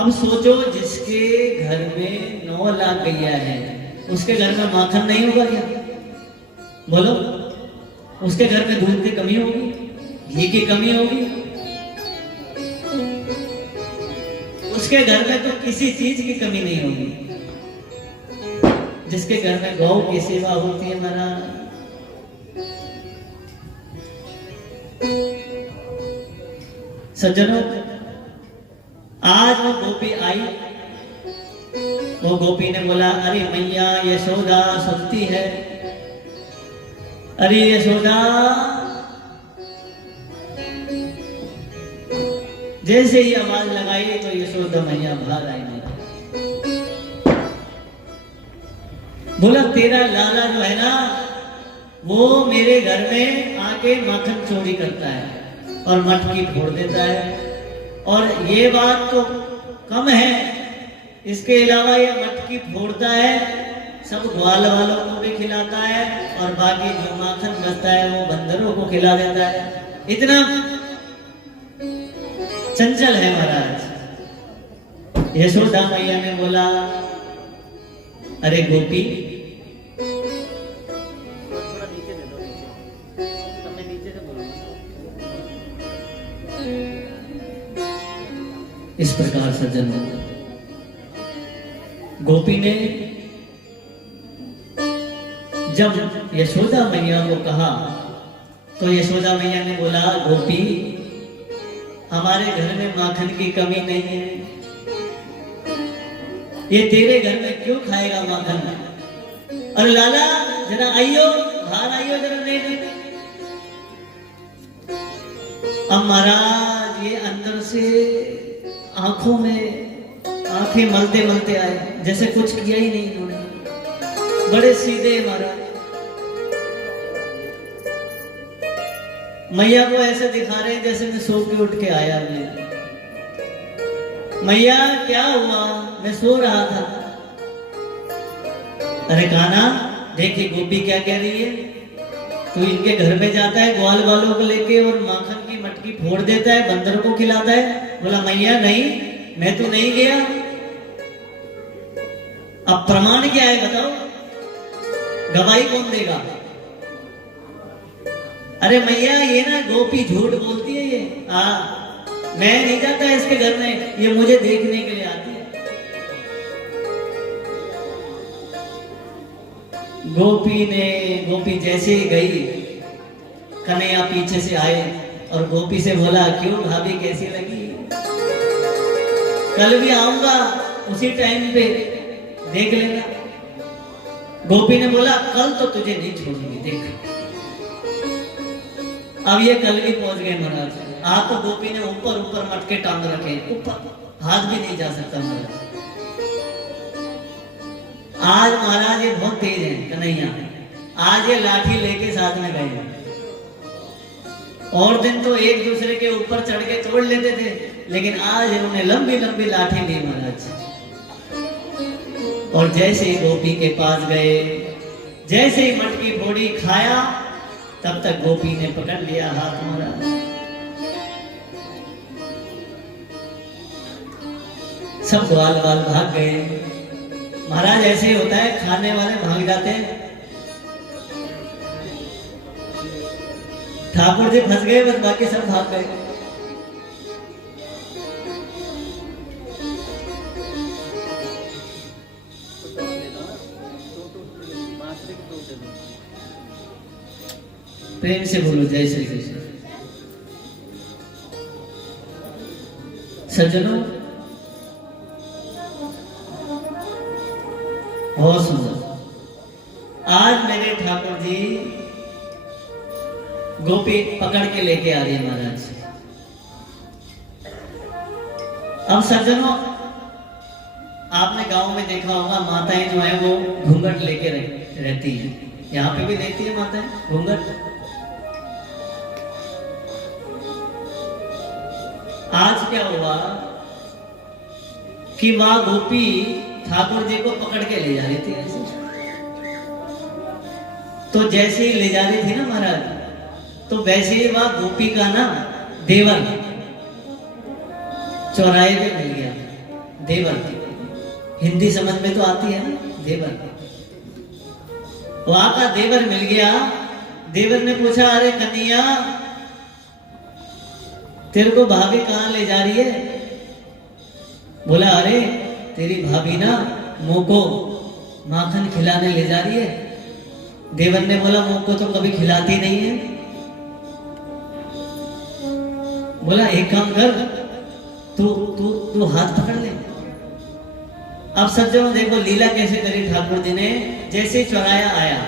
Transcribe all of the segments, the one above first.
अब सोचो, जिसके घर में 9 लाख गैया है, उसके घर में माखन नहीं होगा क्या? बोलो, उसके घर में दूध की कमी होगी, घी की कमी होगी, उसके घर में तो किसी चीज की कमी नहीं होगी। जिसके घर में गौ की सेवा होती है महाराज, सज्जनों, आज वो गोपी आई, वो गोपी ने बोला, अरे मैया यशोदा सुनती है, अरे यशोदा। जैसे ही आवाज लगाई तो यशोदा मैया बाहर आई। बोला, तेरा लाला जो है ना, वो मेरे घर में आके माखन चोरी करता है और मटकी फोड़ देता है, और ये बात तो कम है, इसके अलावा ये मटकी फोड़ता है, सब ग्वाल वालों को भी खिलाता है, और बाकी जो माखन बचता है वो बंदरों को खिला देता है। इतना चंचल है महाराज। यशोदा मैया ने बोला, अरे गोपी, इस प्रकार सज्जन गोपी ने जब यशोदा मैया को कहा, तो यशोदा मैया ने बोला, गोपी, हमारे घर में माखन की कमी नहीं है, ये तेरे घर में क्यों खाएगा माखन? अरे लाला, जरा आइयो, बाहर आइयो जरा, नहीं। अब महाराज ये अंदर से आंखों में आंखें मलते मलते आए, जैसे कुछ किया ही नहीं इन्होंने, बड़े सीधे महाराज। मैया को ऐसे दिखा रहे हैं जैसे मैं सो के उठ के आया। मैया क्या हुआ? मैं सो रहा था। अरे कान्हा, देखिए गोपी क्या कह रही है, तू इनके घर में जाता है ग्वाल वालों को लेके और माखन की मटकी फोड़ देता है, बंदरों को खिलाता है। बोला, मैया नहीं, मैं तो नहीं गया। अब प्रमाण क्या है बताओ, गवाही कौन देगा? अरे मैया, ये ना गोपी झूठ बोलती है, ये मैं नहीं जाता इसके घर में, ये मुझे देखने के लिए आती है। गोपी जैसे ही गई, कन्हैया पीछे से आए और गोपी से बोला, क्यों भाभी, कैसी लगी? कल भी आऊंगा उसी टाइम पे, देख लेना। गोपी ने बोला, कल तो तुझे नहीं छोड़ूंगी, देख। अब ये कल भी पहुंच गए महाराज। आज तो गोपी ने ऊपर ऊपर मटके टांग रखे, ऊपर हाथ भी नहीं जा सकता महाराज। आज महाराज ये बहुत तेज है कन्हैया, आज ये लाठी लेके साथ में गए। और दिन तो एक दूसरे के ऊपर चढ़ के तोड़ लेते थे, लेकिन आज इन्होंने लंबी लंबी लाठी ली महाराज। और जैसे ही गोपी के पास गए, जैसे ही मटकी फोड़ी, खाया, तब तक गोपी ने पकड़ लिया हाथ महाराज। सब ग्वाल वाल भाग गए महाराज। ऐसे ही होता है, खाने वाले भाग जाते हैं। ठाकुर जी फंस गए, बस बाकी सब भाग गए। प्रेम से बोलो, जय श्री कृष्ण। सज्जनों, बहुत सुंदर। आज मेरे ठाकुर जी गोपी पकड़ के लेके आ रही है महाराज। अब सज्जनों, आपने गांव में देखा होगा, माताएं जो है वो घूंघट लेके रहती है। यहाँ पे भी रहती है माताएं घूंघट। आज क्या हुआ कि माँ गोपी ठाकुर जी को पकड़ के ले जा रही थी ऐसे। तो जैसे ही ले जा रही थी ना महाराज, तो वैसे ही वह गोपी का ना देवर चौराहे पे मिल गया। देवर, हिंदी समझ में तो आती है ना, देवर। वहां का देवर मिल गया। देवर ने पूछा, अरे कन्हैया तेरे को भाभी कहाँ ले जा रही है? बोला, अरे तेरी भाभी ना मुंह को माखन खिलाने ले जा रही है। देवर ने बोला, मुंह को तो कभी खिलाती नहीं है। बोला, एक काम कर, तू तू तू हाथ पकड़ ले। अब सज्जनों देखो लीला कैसे करी ठाकुर जी ने। जैसे चौराया आया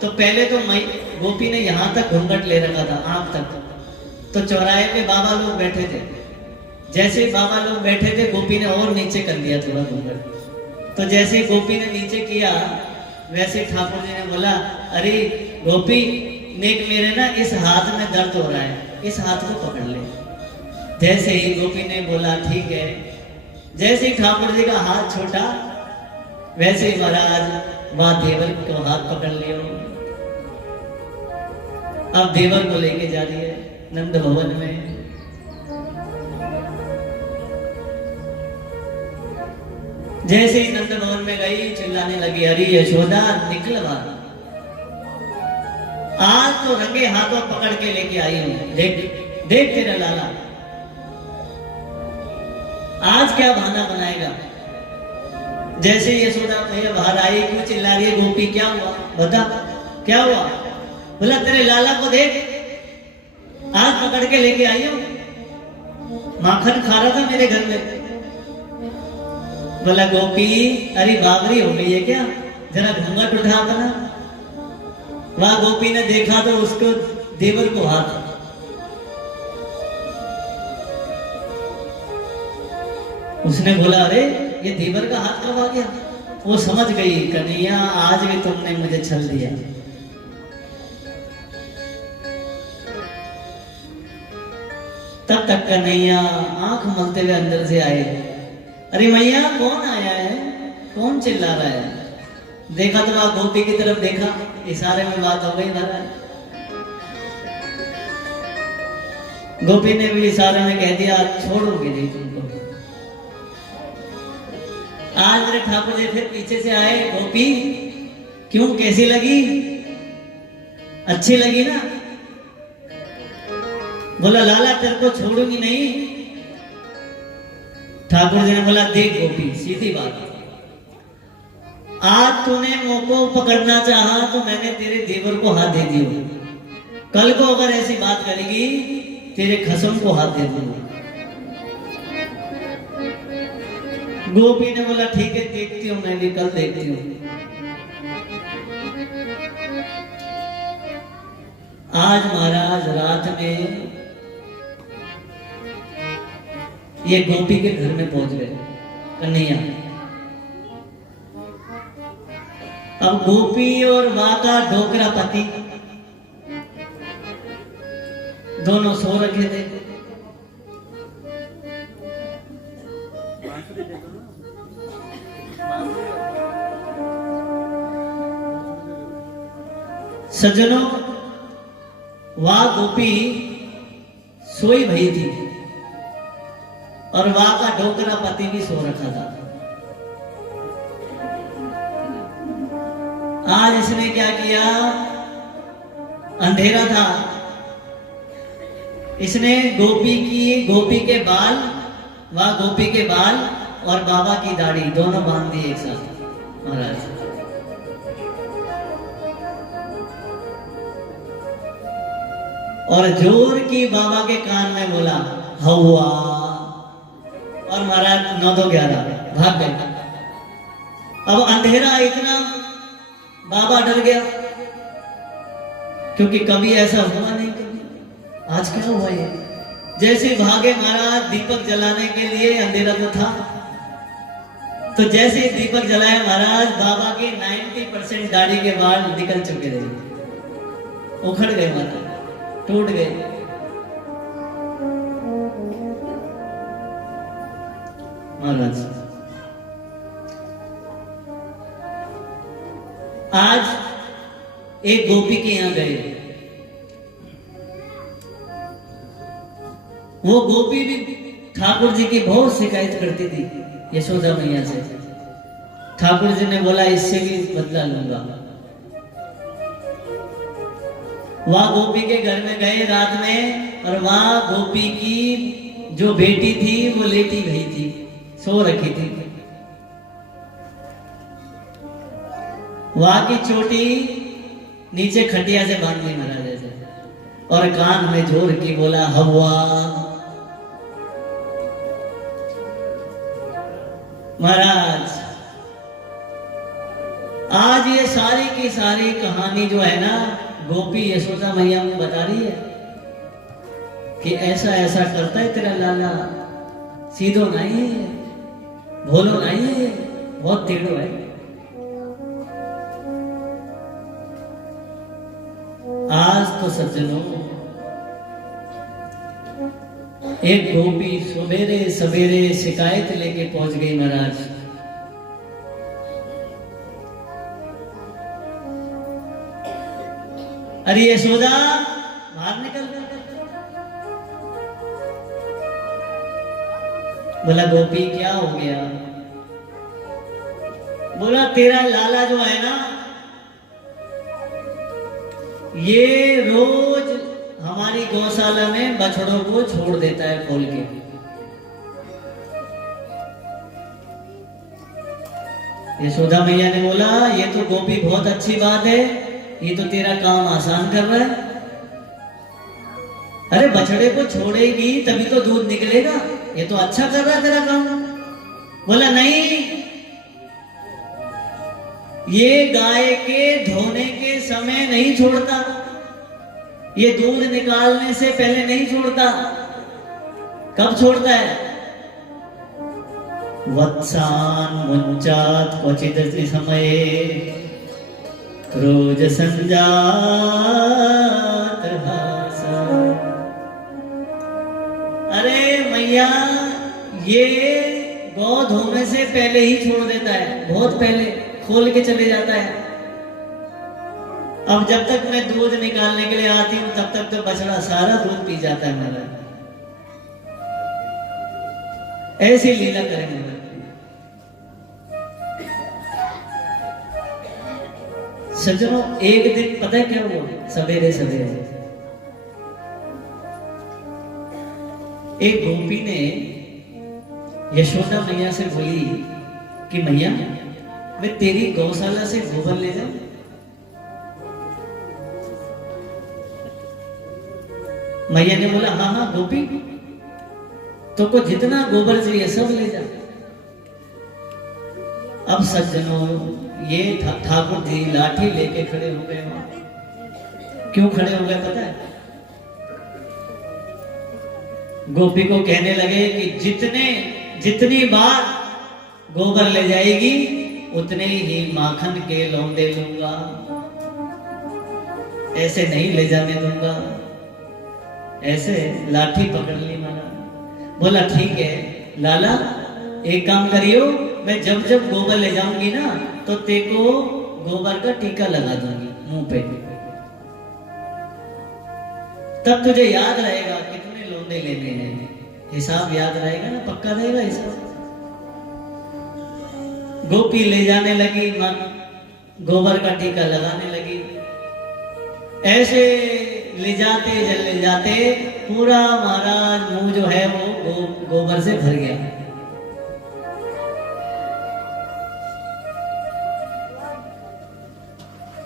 तो पहले तो गोपी ने यहां तक घूंघट ले रखा था, आंख तक। तो चौराहे पे बाबा लोग बैठे थे। जैसे बाबा लोग बैठे थे, गोपी ने और नीचे कर दिया थोड़ा घूंघट। तो जैसे गोपी ने नीचे किया, वैसे ठाकुर जी ने बोला, अरे गोपी नेक, मेरे ना इस हाथ में दर्द हो रहा है, इस हाथ को पकड़ ले। जैसे ही गोपी ने बोला ठीक है, जैसे ही ठाकुर जी का हाथ छोटा, वैसे ही महाराज वहां देवर को हाथ पकड़ लियो। अब देवर को लेके जा रही है नंद भवन में। जैसे ही नंद भवन में गई, चिल्लाने लगी, अरे यशोदा निकल बाहर, आज तो रंगे हाथों पकड़ के लेके आई हूं। देख देख तेरा लाला आज क्या बहाना बनाएगा। जैसे यशोदा भैया बाहर आई, क्यों चिल्ला रही है गोपी, क्या हुआ बता, क्या हुआ? बोला, तेरे लाला को देख, आज पकड़ के लेके आई हूं, माखन खा रहा था मेरे घर में। बोला, गोपी अरे बावरी हो गई है क्या, जरा घूंघट उठा अपना। वहां गोपी ने देखा तो उसको देवर को हाथ। उसने बोला, अरे ये देवर का हाथ कब आ गया? वो समझ गई, कन्हैया आज भी तुमने मुझे छल दिया। तब तक कन्हैया आंख मलते हुए अंदर से आए। अरे मैया कौन आया है, कौन चिल्ला रहा है? देखा तो वहां गोपी की तरफ देखा, इशारे में बात हो गई महाराज। गोपी ने भी इशारे में कह दिया, छोड़ूंगी नहीं तुमको। आज मेरे ठाकुर जी फिर पीछे से आए, गोपी क्यों, कैसी लगी? अच्छी लगी ना? बोला, लाला तेरे को छोड़ूंगी नहीं। ठाकुर जी ने बोला, देख गोपी सीधी बात, आज तूने मुंह को पकड़ना चाहा तो मैंने तेरे देवर को हाथ दे दिया। कल को अगर ऐसी बात करेगी, तेरे खसम को हाथ दे दूंगा। गोपी ने बोला, ठीक है देखती हूं, मैं भी कल देखती हूं। आज महाराज रात में ये गोपी के घर में पहुंच गए कन्हैया। अब गोपी और मां का डोकरा पति दोनों सो रखे थे। सज्जनों, वहां गोपी सोई भई थी और वहां का डोकरा पति भी सो रखा था। आज इसने क्या किया, अंधेरा था, इसने गोपी के बाल, वहां गोपी के बाल और बाबा की दाढ़ी दोनों बांध दी एक साथ महाराज। और जोर की बाबा के कान में बोला, हवा, और महाराज 9-11 भाग गए। अब अंधेरा इतना, बाबा डर गया, क्योंकि कभी ऐसा हुआ नहीं, कभी आज क्या हुआ ये। जैसे भागे महाराज दीपक जलाने के लिए, अंधेरा तो था, तो जैसे ही दीपक जलाया महाराज, बाबा के 90% दाढ़ी के बाल निकल चुके थे, उखड़ गए महाराज, टूट गए। महाराज आज एक गोपी के यहां गए। वो गोपी भी ठाकुर जी की बहुत शिकायत करती थी, यशोदा मैया से। ठाकुर जी ने बोला इससे भी बदला लूंगा। वहां गोपी के घर में गए रात में, और वहां गोपी की जो बेटी थी वो लेटी गई थी, सो रखी थी। वहां की चोटी नीचे खटिया से बांध ली महाराज ऐसे, और कान में जोर की बोला हवा। महाराज आज ये सारी की सारी कहानी जो है ना, गोपी यशोदा मैया को बता रही है कि ऐसा ऐसा करता है तेरा लाला, सीधो नहीं है, भोलो नहीं है, बहुत टेढ़ो है। आज तो सज्जनों एक गोपी सवेरे सवेरे शिकायत लेके पहुंच गई महाराज। अरे यशोदा बाहर निकल। बोला गोपी क्या हो गया? बोला तेरा लाला जो है ना, ये रोज हमारी गौशाला में बछड़ों को छोड़ देता है खोल के। यशोदा मैया ने बोला ये तो गोपी बहुत अच्छी बात है, ये तो तेरा काम आसान कर रहा है। अरे बछड़े को छोड़ेगी तभी तो दूध निकलेगा, ये तो अच्छा कर रहा है तेरा काम। बोला नहीं, ये गाय के धोने के समय नहीं छोड़ता, ये दूध निकालने से पहले नहीं छोड़ता। कब छोड़ता है? वत्सान मुंचात क्वचित समय रोज संजात हासा। अरे मैया ये गौ धोने से पहले ही छोड़ देता है, बहुत पहले खोल के चले जाता है। अब जब तक मैं दूध निकालने के लिए आती हूं तब तक तो बछड़ा सारा दूध पी जाता है मेरा। ऐसी लीला करेंगे। सज्जनों एक दिन पता है क्या हुआ? सवेरे सवेरे एक गोपी ने यशोदा मैया से बोली कि मैया मैं तेरी गौशाला से गोबर ले जाऊं? मैया ने बोला हाँ हाँ गोपी, तो को जितना गोबर चाहिए सब ले जा। अब सज्जनों ये ठाकुर जी लाठी लेके खड़े हो गए। क्यों खड़े हो गए पता है? गोपी को कहने लगे कि जितनी बार गोबर ले जाएगी उतने ही माखन के लौंडे लूंगा, ऐसे नहीं ले जाने दूंगा। ऐसे लाठी पकड़ ली माना। बोला ठीक है लाला, एक काम करियो, मैं जब जब गोबर ले जाऊंगी ना तो तेको गोबर का टीका लगा दूंगी मुंह पे, तब तुझे याद रहेगा कितने लोंडे लेने हैं, हिसाब याद रहेगा ना, पक्का रहेगा हिसाब। गोपी ले जाने लगी, गोबर का टीका लगाने लगी। ऐसे ले जाते पूरा महाराज मुंह जो है वो गोबर से भर गया।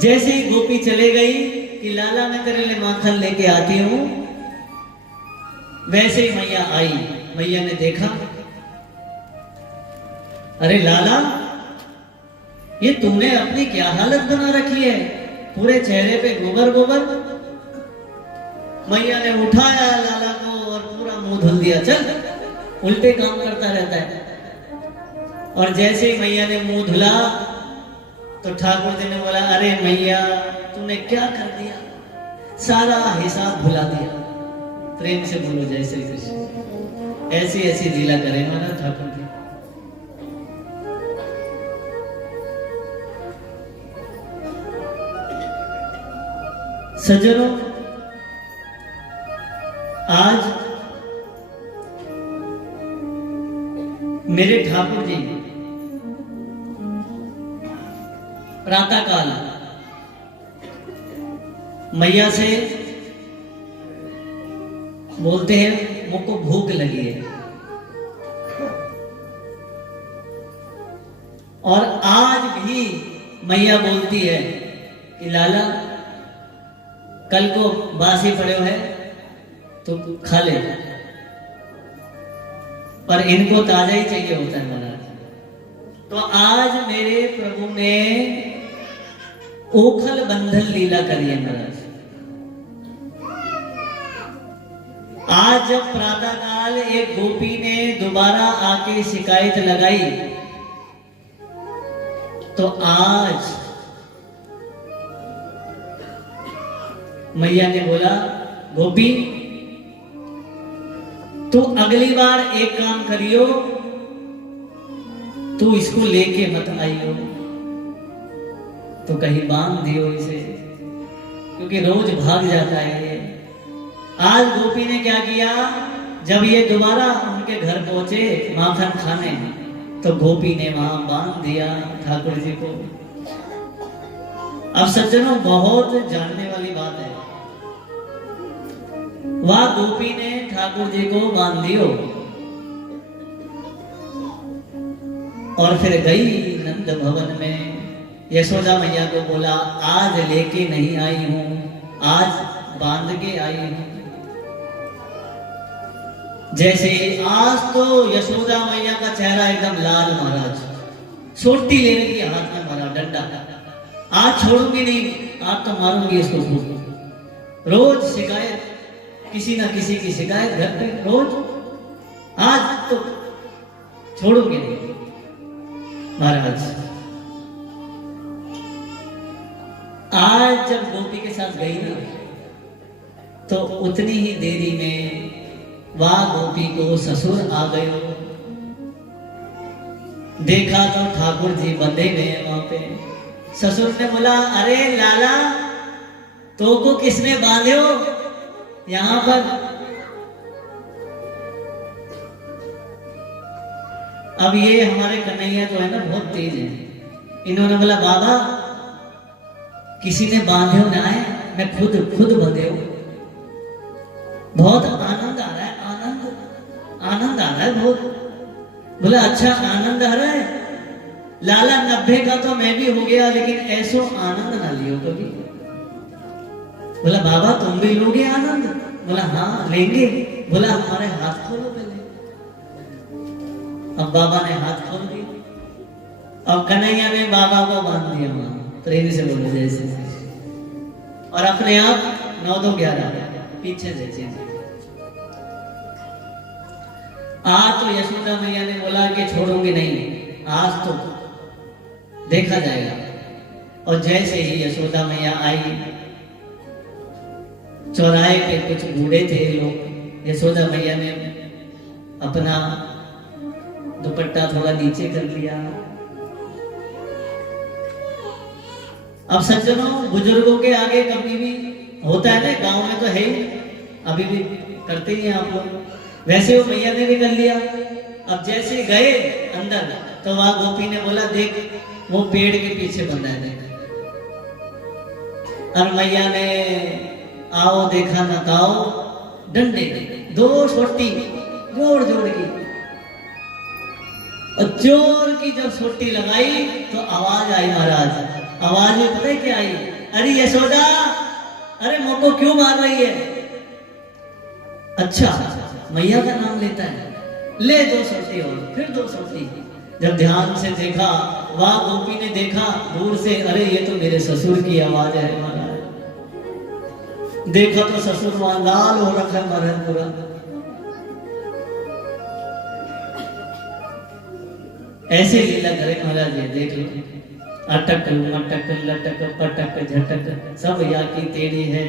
जैसे ही गोपी चले गई कि लाला मैं तेरे लिए माखन लेके आती हूं, वैसे ही मैया आई। मैया ने देखा, अरे लाला ये तूने अपनी क्या हालत बना रखी है, पूरे चेहरे पे गोबर गोबर। मैया ने उठाया लाला को और पूरा मुंह धुल दिया। चल, उल्टे काम करता रहता है। और जैसे ही मैया ने मुंह धुला तो ठाकुर जी ने बोला अरे मैया तूने क्या कर दिया, सारा हिसाब भुला दिया। प्रेम से बोलो जय श्री कृष्ण। ऐसी ऐसी लीला करे हमारा ठाकुर जी। सज्जनों आज मेरे ठाकुर जी प्रातः काल मैया से बोलते हैं मुझको भूख लगी है, और आज भी मैया बोलती है कि लाला कल को बासी पड़े है तो खा ले, पर इनको ताजा ही चाहिए होता है महाराज। तो आज मेरे प्रभु ने ओखल बंधन लीला करी है महाराज। आज जब प्रातः काल एक गोपी ने दोबारा आके शिकायत लगाई, तो आज मैया ने बोला गोपी तू अगली बार एक काम करियो, तू इसको लेके मत आइयो, तो कहीं बांध दियो इसे, क्योंकि रोज भाग जाता है ये। आज गोपी ने क्या किया, जब ये दोबारा उनके घर पहुंचे माखन खाने, तो गोपी ने वहां बांध दिया ठाकुर जी को। अब सज्जनों बहुत जानने वाली बात है, वह गोपी ने ठाकुर जी को बांध दियो और फिर गई नंद भवन में। यशोदा मैया को बोला आज लेके नहीं आई हूं, आज बांध के आई हूं। जैसे आज तो यशोदा मैया का चेहरा एकदम लाल महाराज, सोटी ले रही हाथ में मारा डंडा, आज छोड़ूंगी नहीं, आज तो मारूंगी इसको खूब। रोज शिकायत, किसी ना किसी की शिकायत घर पे रोज, आज तो छोड़ूंगी नहीं महाराज। आज जब गोपी के साथ गई ना, तो उतनी ही देरी में वह गोपी को ससुर आ गए। देखा तो ठाकुर जी बंधे गए वहां पे। ससुर ने बोला अरे लाला तो को किसने बांधे हो यहां पर? अब ये हमारे कन्हैया जो है ना बहुत तेज है, इन्होंने बोला बाबा किसी ने बांधे हो ना है, मैं खुद बंधे हो। बहुत आनंद आ रहा है, आनंद आ रहा है बहुत। बोला अच्छा आनंद आ रहा है लाला, 90 का तो मैं भी हो गया, लेकिन ऐसो आनंद ना लियो कभी। बोला बाबा तुम भी लोगे आनंद? बोला हाँ लेंगे। बोला हमारे हाथ खोलो पहले। अब बाबा ने हाथ खोल दिया, अब कन्हैया ने बाबा को बांध दिया वहां, प्रेमी से बोले जैसे, और अपने आप 9-2-11 पीछे जैसे। आज तो यशोदा मैया ने बोला कि छोड़ूंगी नहीं, आज तो देखा जाएगा। और जैसे ही यशोदा मैया आई, चौराहे पे कुछ बूढ़े थे लोग, यशोदा मैया ने अपना दुपट्टा थोड़ा नीचे कर लिया। अब सज्जनों बुजुर्गों के आगे कभी भी होता है ना, गांव में तो है ही, अभी भी करते ही हैं आप लोग, वैसे वो मैया ने भी कर लिया। अब जैसे गए अंदर, तो वहां गोपी ने बोला देख वो पेड़ के पीछे बंधा है। और मैया ने आओ देखा ना ताओ, डंडे 2 सोटी जोड़ की, और जोर की जब सोटी लगाई तो आवाज आई महाराज। आवाज में पता है क्या आई? अरे यशोदा, अरे मुझको क्यों मार रही है? अच्छा मैया का नाम लेता है, ले 2 सोटी और फिर 2 सोटी। जब ध्यान से देखा, वाह गोपी ने देखा दूर से, अरे ये तो मेरे ससुर की आवाज है महाराज। देखा तो ससुर वहां लाल हो रखा है महाराज पूरा। ऐसे लीला करे महाराज, ये देख लो, अटक मटक लटक पटक झटक सब या की तेरी है।